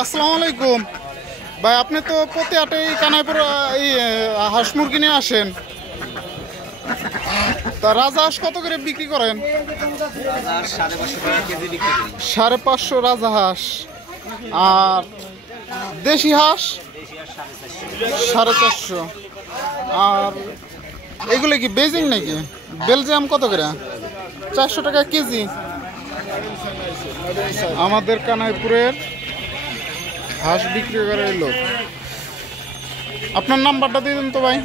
আসসালামু আলাইকুম ভাই, আপনি তো প্রতি হাটে এই কানাইপুর এই হাঁস মুরগি নিয়ে আসেন, তা রাজহাঁস কত করে বিক্রি করেন? 550 রাজহাঁস। আর দেশি হাঁস 450। আর এগুলো কি বেজিং নাকি? বেলজিয়াম কত করে? 400 টাকা কেজি। আমাদের কানাইপুরের হাঁস বিক্রি করে লোক। আপনার নাম্বারটা দিয়ে দেন তো ভাই।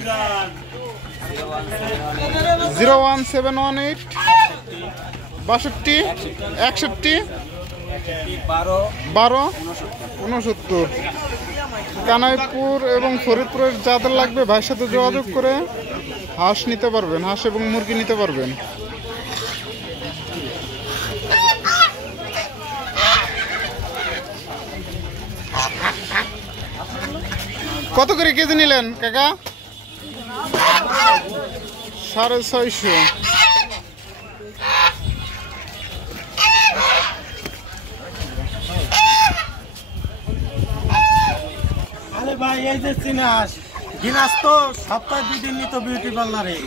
01718 62 61 12 69। কানাইপুর এবং ফরিদপুরের যাদের লাগবে ভাইয়ের সাথে যোগাযোগ করে হাঁস নিতে পারবেন, হাঁস এবং মুরগি নিতে পারবেন। কত করে কেজি নিলেন কাকা? 650। আরে ভাই, এই যে চিনাস গিনাস তো সপ্তাহে 2 দিন নিত বিউটি পার্লারে,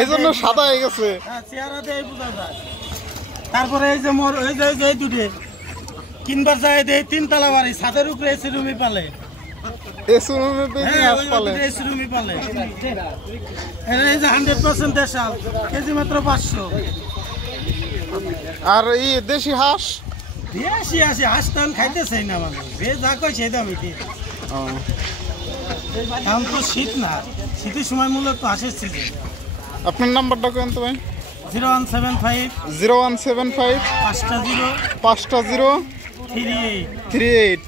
এই জন্য সাদা হয়ে গেছে। হ্যাঁ, চেহারা দিয়ে বোঝা যায়। তারপরে এই যে মোর ওই যে দুটো কিনবার যায়, এই 3 তলা বাড়ি, ছাদের উপরে এসি রুমি পালে, এসি রুমে বেশি হাঁস পালে। এসি রুমি পালে। এই যে 100% দেশাল, কেজি মাত্র 500। আর এই দেশি হাঁস দেশি আসি হাঁস তো খাইতেছেই না মানুষ, যে যা কয় সেই দামই দিই। এখন তো শীত না, শীতের সময় মূলত হাঁসের সিজন। আপনার নাম্বারটা কেন তো ভাই? 0175 0175 50 38।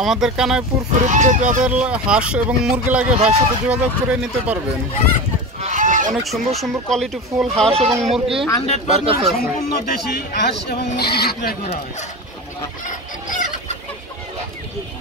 আমাদের কানাইপুর ফরিদপুরে যাদের হাঁস এবং মুরগি লাগে ভাইয়ের সাথে যোগাযোগ করে নিতে পারবেন। অনেক সুন্দর সুন্দর কোয়ালিটি ফুল হাঁস এবং মুরগি সম্পূর্ণ দেশি হাঁস এবং মুরগি বিক্রয় করা হয়।